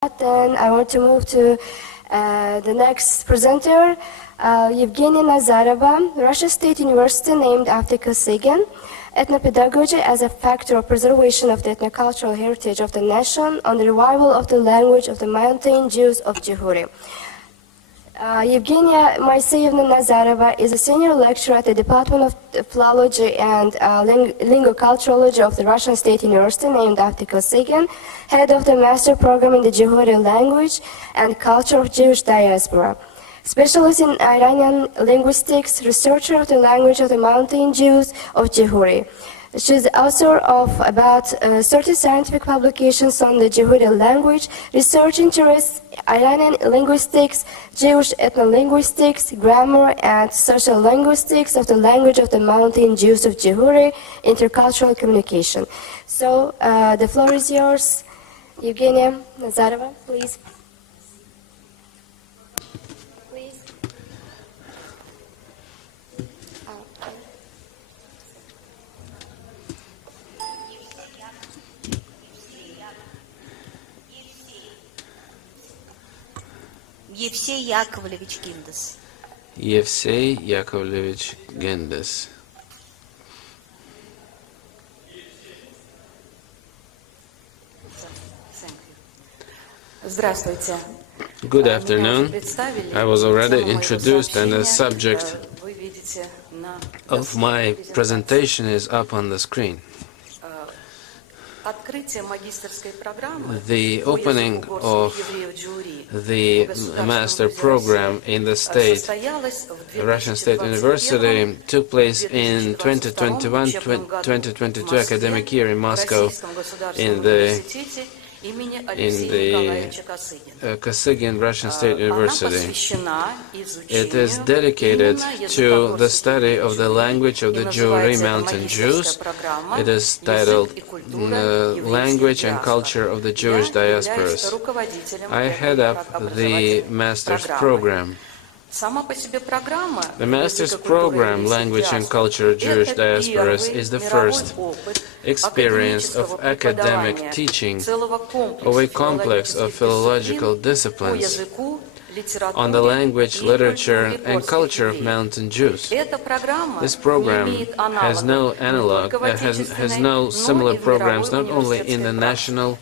Then I want to move to the next presenter, Evgenia Nazarova, Russia State University, named after Kosygin. Ethnopedagogy as a factor of preservation of the ethnocultural heritage of the nation on the revival of the language of the Mountain Jews of Juhuri. Evgenia Nazarova is a senior lecturer at the Department of Philology and Linguoculturology of the Russian State University, named after Kosygin, head of the master program in the Juhuri language and culture of Jewish diaspora. Specialist in Iranian linguistics, researcher of the language of the Mountain Jews of Juhuri. She is the author of about 30 scientific publications on the Juhuri language, research interests Iranian linguistics, Jewish ethnolinguistics, grammar and social linguistics of the language of the Mountain Jews of Juhuri, intercultural communication. So the floor is yours. Evgenia Nazarova, please. Евсей Яковлевич Гиндес. Евсей Яковлевич Гиндес. Здравствуйте. Good afternoon. I was already introduced, and the subject of my presentation is up on the screen. The opening of the master program in the Russian State University took place in 2021-2022 academic year in Moscow in the Kosygin Russian State University. It is dedicated to the study of the language of the Juhuri Mountain Jews. It is titled Language and Culture of the Jewish Diasporas. I head up the master's program. The master's program, Language and Culture of Jewish Diasporas, is the first experience of academic teaching of a complex of philological disciplines on the language, literature, and culture of Mountain Jews. This program has no analog, has no similar programs, not only in the national,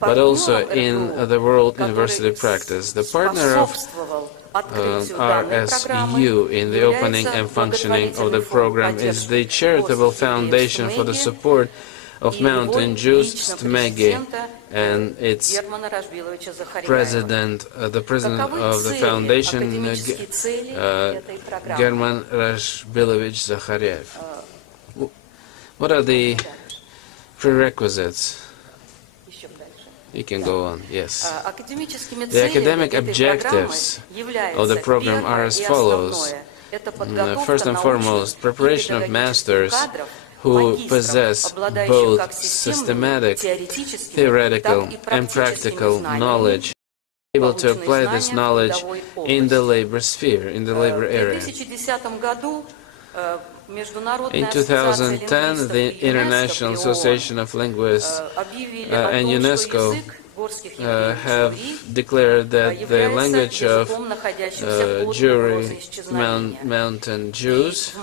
but also in the world university practice. The partner of RSU in the opening and functioning of the program is the Charitable Foundation for the Support of Mountain Jews, STMEGI, and its president, the president of the foundation, German Rashbilovich Zakhariev. What are the prerequisites? You can go on, yes. The academic objectives of the program are as follows. First and foremost, preparation of masters who possess both systematic, theoretical, and practical knowledge, able to apply this knowledge in the labor sphere, in the labor area. In 2010, the International Association of Linguists and UNESCO have declared that the language of Juhuri Mountain Jews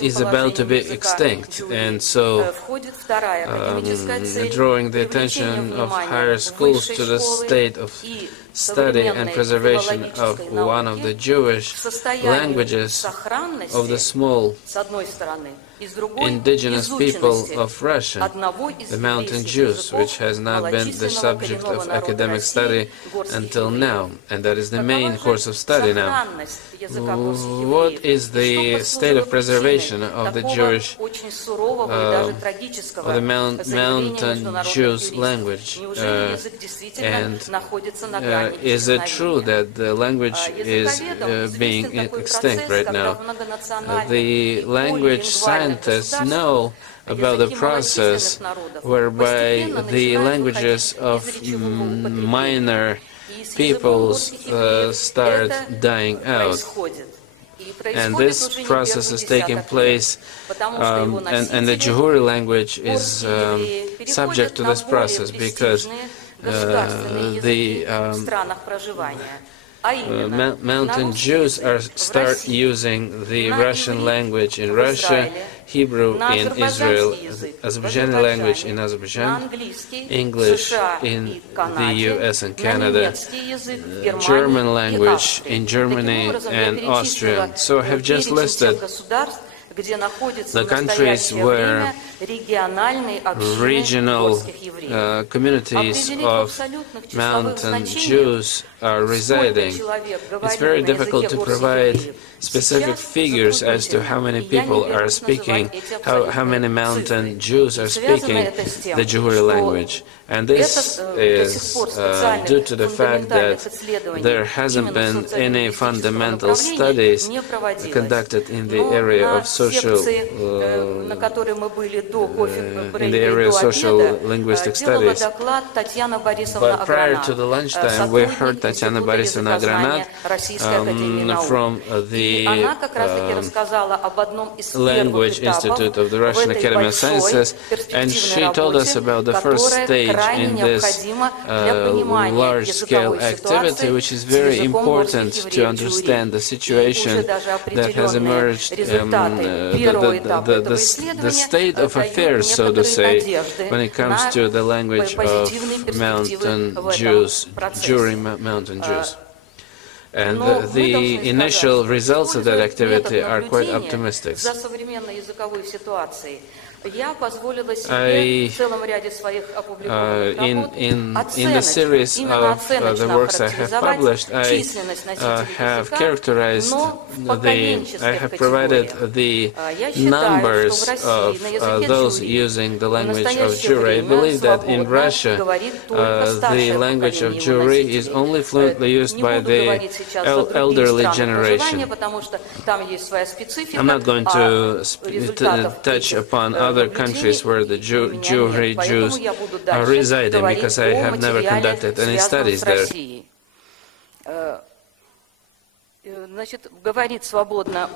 is about to be extinct, and so drawing the attention of higher schools to the state of study and preservation of one of the Jewish languages of the small indigenous people of Russia, the Mountain Jews, which has not been the subject of academic study until now, and that is the main course of study now. What is the state of preservation of the Jewish, of the Mountain Jews language? And is it true that the language is being extinct right now? The language scientists know about the process whereby the languages of minor peoples start dying out. And this process is taking place, and the Juhuri language is subject to this process because the Mountain Jews start using the Russian language in Russia, Hebrew in Israel, Azerbaijani language in Azerbaijan, English in the US and Canada, German language in Germany and Austria. So I have just listed the countries where regional communities of Mountain Jews are residing. It's very difficult to provide specific figures as to how many people are speaking, how many Mountain Jews are speaking the Juhuri language. And this is due to the fact that there hasn't been any fundamental studies conducted in the area of social linguistic studies. But prior to the lunchtime, we heard Tatiana Borisovna Granat from the Language Institute of the Russian Academy of Sciences, and she told us about the first stage in this large-scale activity, which is very important to understand the situation that has emerged, the state of affairs, so to say, when it comes to the language of Mountain Jews, Juhuri Mountain Jews. And the initial results of that activity are quite optimistic. In the series of the works I have published, I have characterized I have provided the numbers of those using the language of Juhuri. I believe that in Russia, the language of Juhuri is only fluently used by the elderly generation. I'm not going to touch upon other countries where the Juhuri Jews are residing, because I have never conducted any studies there.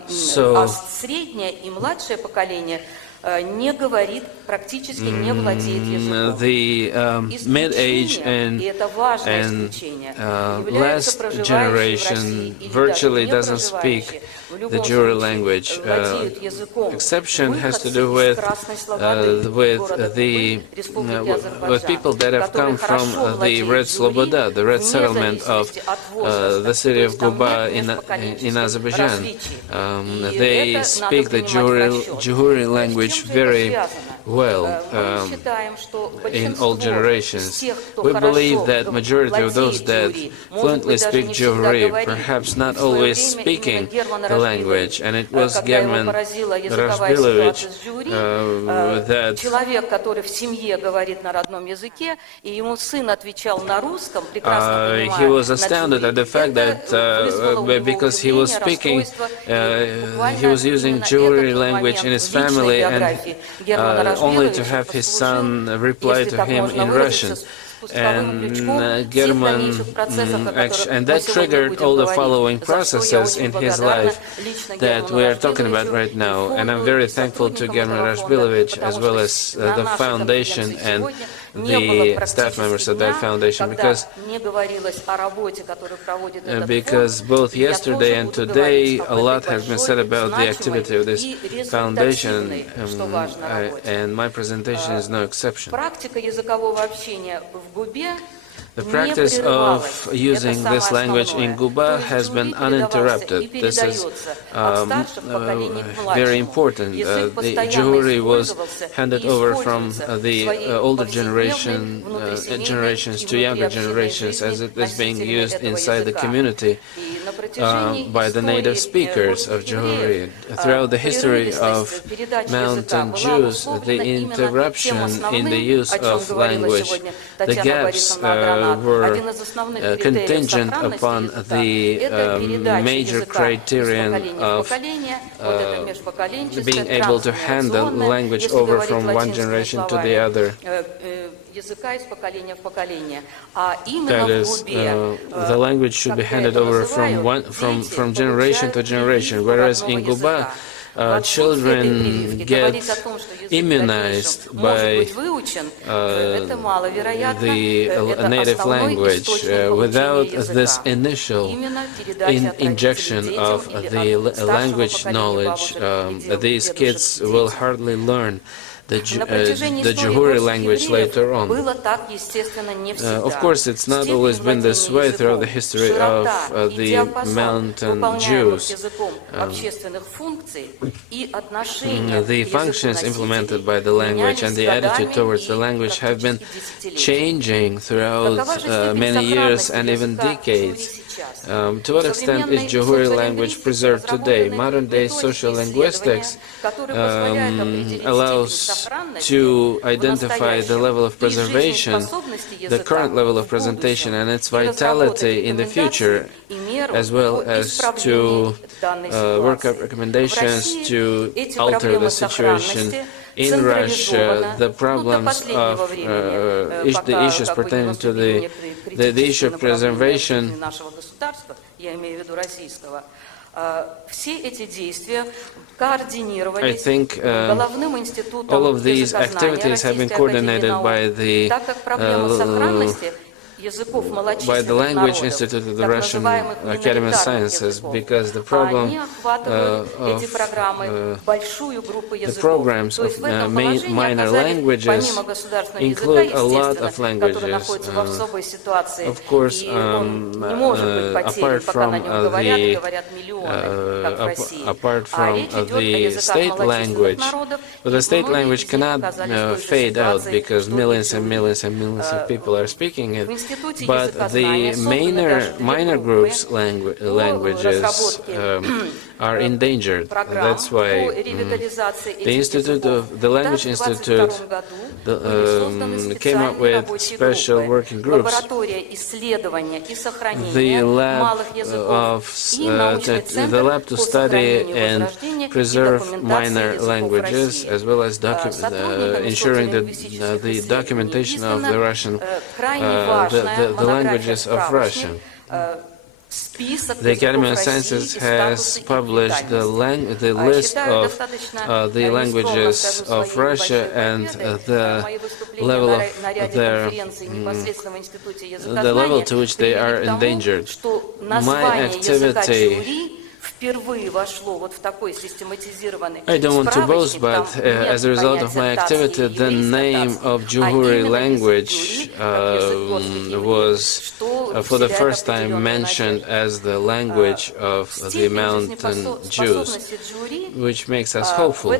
So, the mid-age and last generation virtually doesn't speak the Juhuri language. Exception has to do with people that have come from the Red Sloboda, the Red settlement of the city of Guba in Azerbaijan. They speak the Juhuri language very well in all generations. We believe that majority of those that fluently speak Juhuri, perhaps not always speaking the language, and it was German Rashbilovich that he was astounded at the fact that because he was speaking, he was using Juhuri language in his family, and only to have his son reply to him in Russian. And and that triggered all the following processes in his life that we are talking about right now. And I'm very thankful to German Rashbilovich, as well as the foundation and the staff members of that foundation, because both yesterday and today a lot has been said about the activity of this foundation, and my presentation is no exception. The practice of using this language in Guba has been uninterrupted. This is very important. The Juhuri was handed over from the older generations to younger generations, as it is being used inside the community by the native speakers of Juhuri. Throughout the history of Mountain Jews, the interruption in the use of language, the gaps were contingent upon the major criterion of being able to hand the language over from one generation to the other. That is, the language should be handed over from generation to generation, whereas in Guba, children get immunized by the native language without this initial injection of the language knowledge. These kids will hardly learn the Juhuri language later on. Of course, it's not always been this way throughout the history of the Mountain Jews. The functions implemented by the language and the attitude towards the language have been changing throughout many years and even decades. To what extent is Juhuri language preserved today? Modern-day social linguistics allows to identify the level of preservation, the current level of presentation, and its vitality in the future, as well as to work up recommendations to alter the situation in Russia, the problems of the issues pertaining to the issue of preservation. I think all of these activities have been coordinated by the Language Institute of the Russian Academy of Sciences, because the problem the programs of minor languages include a lot of languages. Of course, apart from the state language, but the state language cannot fade out because millions and millions and millions of people are speaking it. But the minor groups languages are endangered. That's why the Language Institute came up with special working groups. The lab to study and preserve minor languages, as well as ensuring the documentation of the Russian the languages of Russia. The Academy of Sciences has published the list of the languages of Russia and the level of the level to which they are endangered. My activity, I don't want to boast, but as a result of my activity, the name of Juhuri language was for the first time mentioned as the language of the Mountain Jews, which makes us hopeful.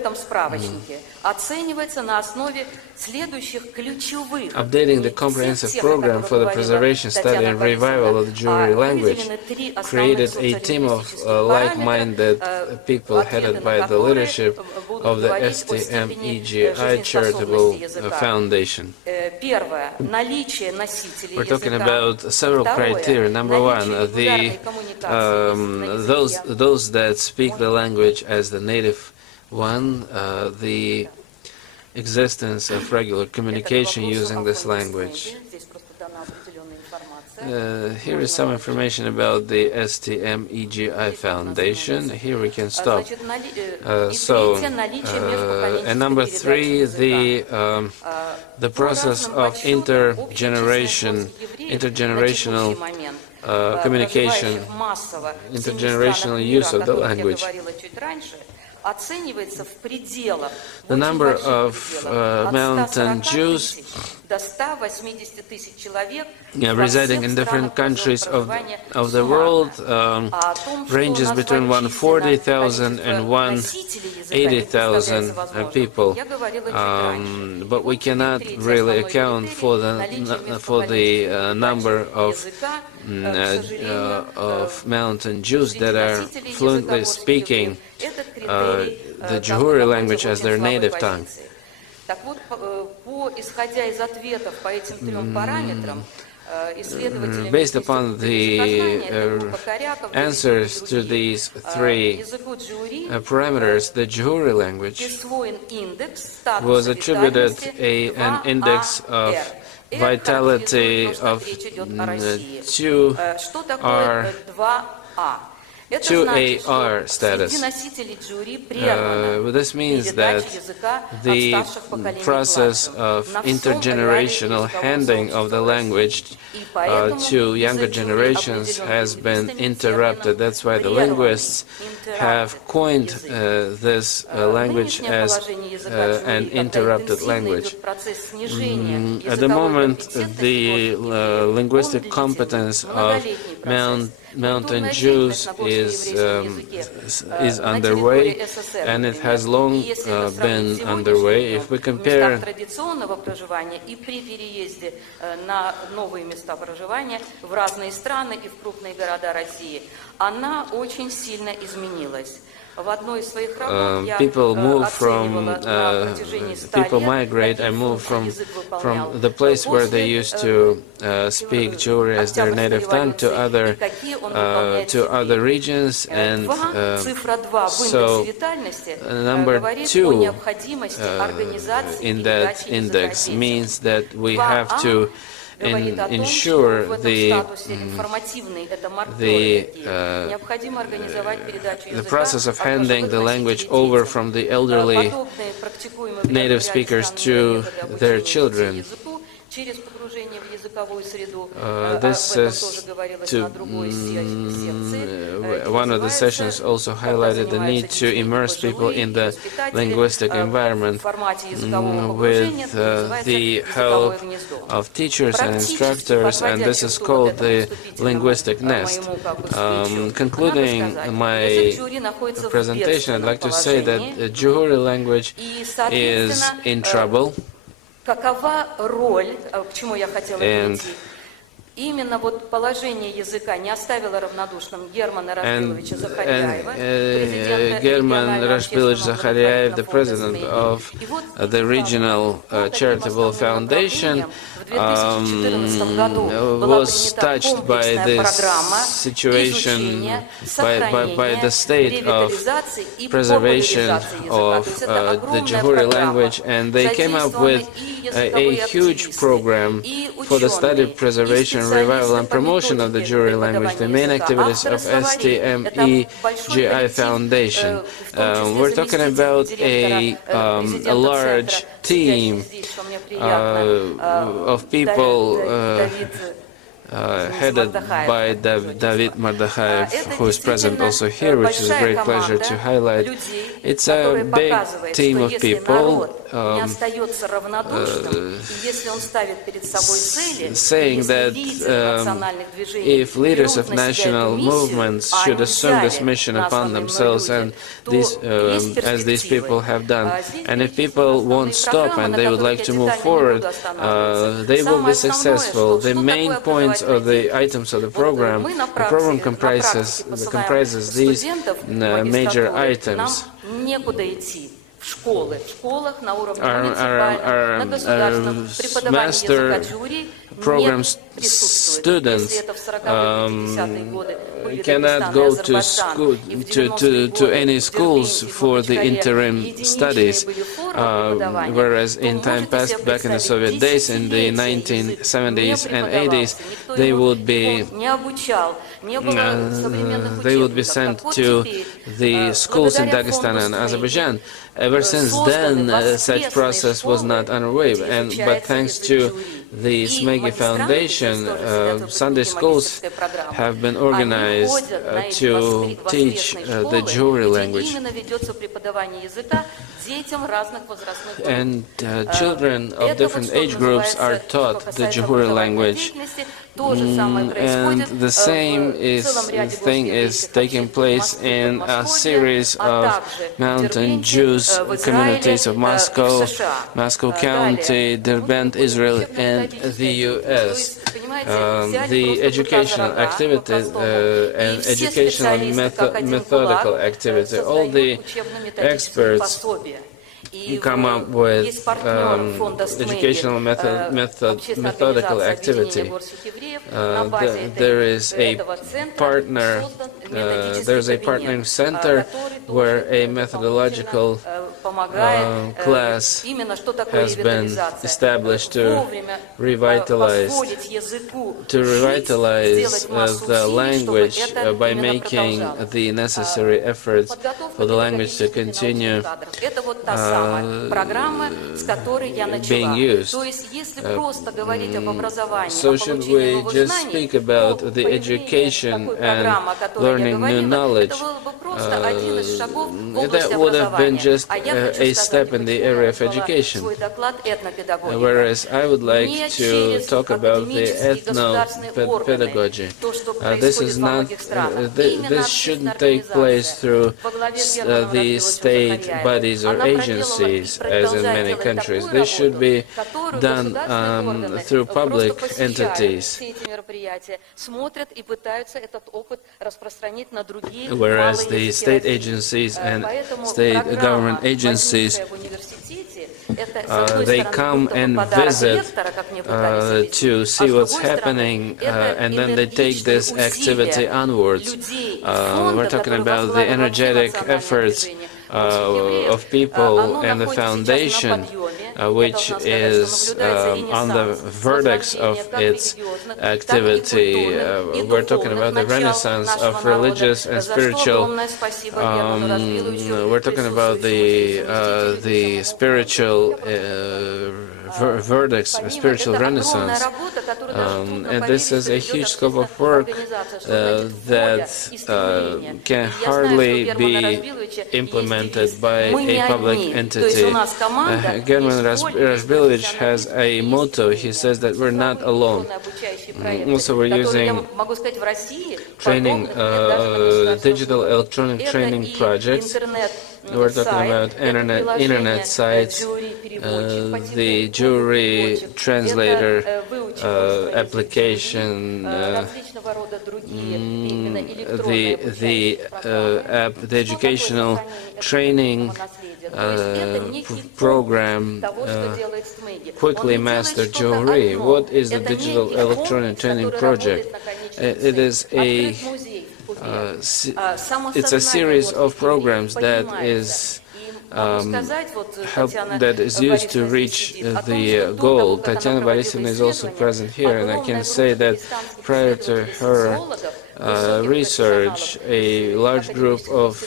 Updating the comprehensive program for the preservation, study and revival of the Juhuri language created a team of like-minded people headed by the leadership of the STMEGI Charitable Foundation. We're talking about several criteria. Number one, those that speak the language as the native one, the existence of regular communication using this language. Here is some information about the STMEGI Foundation. Here we can stop. And number three, the process of intergenerational communication, intergenerational use of the language. The number of Mountain Jews residing in different countries of the world ranges between 140,000 and 180,000 people, but we cannot really account for the number of Mountain Jews that are fluently speaking the Juhuri language as their native tongue. based upon the answers to these three parameters, the Juhuri language was attributed an index of vitality of 2AR status. This means that the process of intergenerational handing of the language to younger generations has been interrupted. That's why the linguists have coined this language as an interrupted language. At the moment, the linguistic competence of Mountain Jews is underway, and it has long been underway. If we compare people migrate and move from the place where they used to speak Juhuri as their native tongue to other regions, and so number 2 in that index means that we have to ensure the process of handing the language over from the elderly native speakers to their children. This is one of the sessions also highlighted the need to immerse people in the linguistic environment with the help of teachers and instructors, and this is called the linguistic nest. Concluding my presentation, I'd like to say that the Juhuri language is in trouble. Какова роль, к чему я хотела перейти? Именно вот положение языка не оставило равнодушным Германа Рашбиловича Захаряева, the president of the regional charitable foundation, was touched by this situation, by the state of preservation of the Juhuri language, and they came up with a huge program for the study, preservation, revival and promotion of the Juhuri language, the main activities of STMEGI Foundation. We're talking about a large team of people headed by David Mardakhaev, who is present also here, which is a great pleasure to highlight. It's a big team of people saying that if leaders of national movements should assume this mission upon themselves, and as these people have done, and if people won't stop and they would like to move forward, they will be successful. The main points of the items of the program comprises these major items. Our master program students cannot go to school to any schools for the interim studies, whereas in time past, back in the Soviet days, in the 1970s and 80s, they would be sent to the schools in Dagestan and Azerbaijan. Ever since then, such process was not underway, but thanks to the SMEGI Foundation, Sunday schools have been organized to teach the Juhuri language. And children of different age groups are taught the Juhuri language. And the same thing is taking place in a series of Mountain Jews communities of Moscow County, Derbent, Israel, and the U.S. The educational activity and educational methodical activity, all the experts come up with educational methodical activity. There is a partnering center where a methodological class has been established to revitalize the language by making the necessary efforts for the language to continue being used. So should we just speak about the education and learning new knowledge? That would have been just a step in the area of education. Whereas I would like to talk about the ethnopedagogy. This shouldn't take place through the state bodies or agencies, as in many countries. This should be done through public entities. Whereas the state agencies and state government agencies, they come and visit to see what's happening, and then they take this activity onwards. We're talking about the energetic efforts of people and the foundation, which is on the vertex of its activity. We're talking about the renaissance of religious and spiritual. We're talking about the spiritual vertex, spiritual renaissance, and this is a huge scope of work that can hardly be implemented by a public entity. German Razbilovich has a motto. He says that we're not alone. Also, we're using training, digital electronic training projects. We're talking about internet sites, the Juhuri translator application, the educational training program, Quickly Master Juhuri. What is the digital electronic training project? It is it's a series of programs that is used to reach the goal. Tatiana Borisovna is also present here, and I can say that prior to her research, a large group of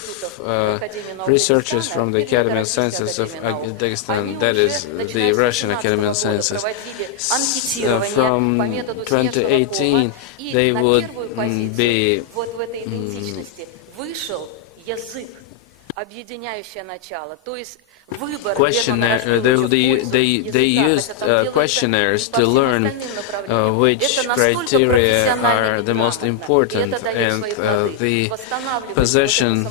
researchers from the Academy of Sciences of Dagestan, that is the Russian Academy of Sciences, from 2018 they would be they used questionnaires to learn which criteria are the most important, and the possession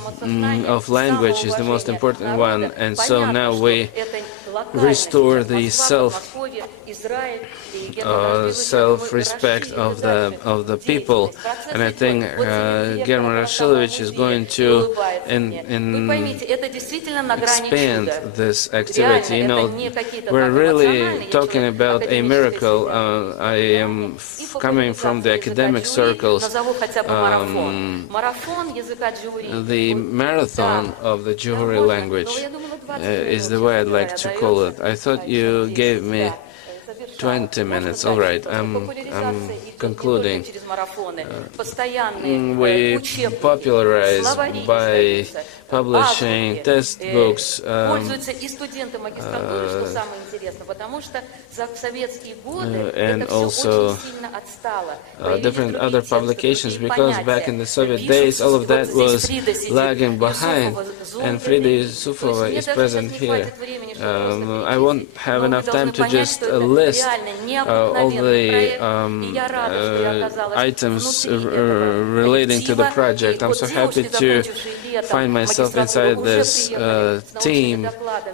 of language is the most important one, and so now we restore the self-respect of the people, and I think German Razbilovich is going to expand this activity. You know, we're really talking about a miracle. I am coming from the academic circles. The marathon of the Juhuri language is the way I'd like to call it. I thought you gave me 20 minutes. All right, I'm concluding. We popularize by publishing textbooks and also different other publications, because back in the Soviet days all of that was lagging behind, and Frida Yusufova is present here. I won't have enough time to just list all the items relating to the project. I'm so happy to find myself inside this team,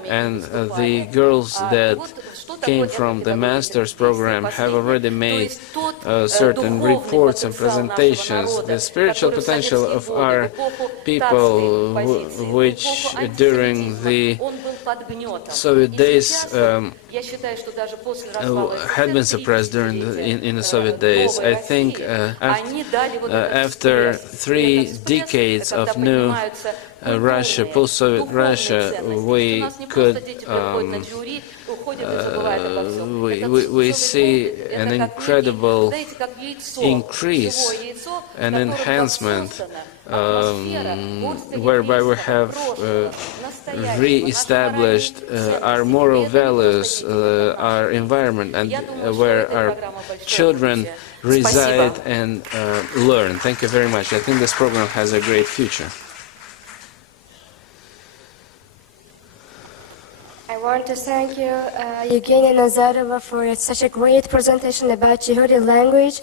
and the girls that came from the master's program have already made certain reports and presentations. The spiritual potential of our people, which during the Soviet days had been suppressed during in the Soviet days. I think after 3 decades of new Russia, post-Soviet Russia, we could we see an incredible increase, an enhancement, whereby we have re-established our moral values, our environment, and where our children reside and learn. Thank you very much. I think this program has a great future. I want to thank you, Evgenia Nazarova, for such a great presentation about Juhuri language.